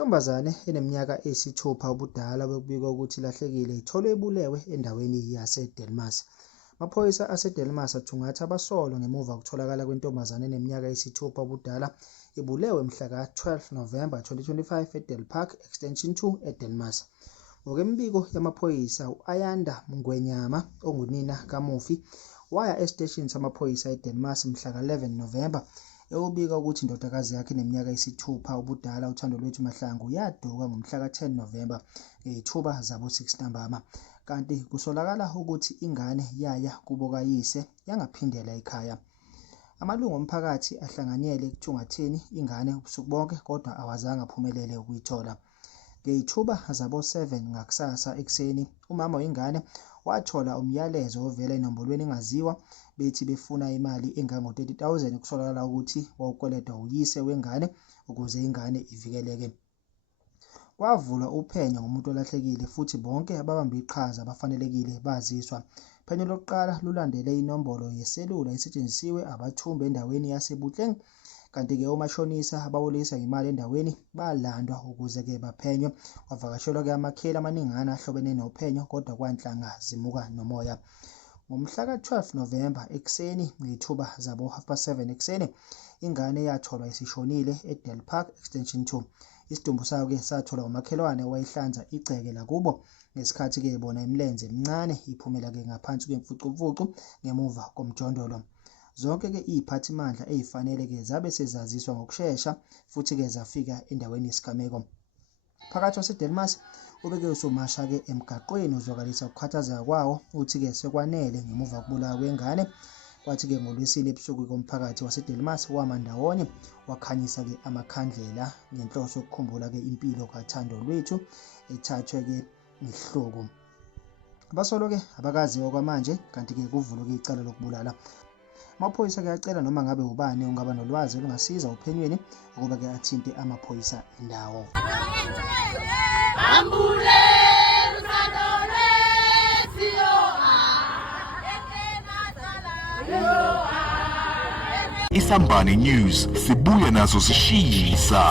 Intombazane eneminyaka eyisithupha ubudala bekubikwa ukuthi ilahlekile itholwe ibulewe endaweni yaseDelmas. Amaphoyisa aseDelmas athungatha abasolwa ngemuva kokutholakala kwentombazane eneminyaka eyisithupha ubudala ibulewe mhla ka-12 Novemba 2025 eDel Park Extension 2 eDelmas. Ngokwemibiko yamaphoyisa, u-Ayanda Ngwenyama ongunina kamufi waya esiteshini samaphoyisa eDelmas mhla ka-11 Novemba ekubika ukuthi indodakazi yakhe eneminyaka eyisithupha ubudala uThandolwethu Mahlangu yaduka ngomhla ka-10 Novemba ngezithuba zabo-6 ntambama, kanti kusolakala ukuthi ingane yaya kubo kayise yangaphindela ekhaya. Amalungu omphakathi ahlanganyele ekuthungatheni ingane ubusuku bonke kodwa awazange aphumelele ukuyithola. Ngezithuba zabo-7 ngakusasa ekuseni, umama wengane wathola umyalezo ovela enombolweni engaziwa bethi befuna imali engango-30,000 kusolakala ukuthi wawukweletwa uyise wengane ukuze ingane ivikeleke. Kwavulwa uphenyo ngomuntu olahlekile futhi bonke ababambe iqhaza abafanelekile baziswa. Uphenyo lokuqala lulandele inombolo yeselula esetshenzisiwe abathumbe endaweni yaseButleng, kanti-ke omashonisa ababolekisa ngemali endaweni balandwa ukuze-ke baphenywe. Kwavakashelwa-ke amakheli amaningana ahlobene nophenyo kodwa kwanhlanga zimuka nomoya. Ngomhla ka-12 Novemba ekuseni ngezithuba zabo-7:30 ekuseni, ingane yatholwa isishonile eDel Park Extension 2. Isidumbu sayo-ke satholwa umakhelwane owayehlanza igceke lakubo ngesikhathi-ke bona imilenze emncane iphumela-ke ngaphansi kwemfucumfucu ngemuva komjondolo. Zonke-ke iy'phathimandla ey'fanele-ke zabe sezaziswa ngokushesha futhi-ke zafika endaweni yesigameko. Phakathi waseDelmas ubeke usumasha-ke emgaqweni uzwakalisa ukukhathazeka kwawo uthi-ke sekwanele ngemuva kokubulawa kwengane. Kwathi-ke ngoLwesine ebusuku komphakathi waseDelmas wama ndawonye wakhanyisa-ke amakhandlela ngenhloso yokukhumbula-ke impilo kaThandolwethu ethathwe-ke ngesihloko. Abasolwa-ke abakaziwa kwamanje, kanti-ke kuvulwe-ke icala lokubulala. Amaphoyisa ayacela noma ngabe ubani ongaba nolwazi olungasiza uphenyweni ukuba-ke athinte amaphoyisa endawo. Isambane News sibuya nazo sishisa.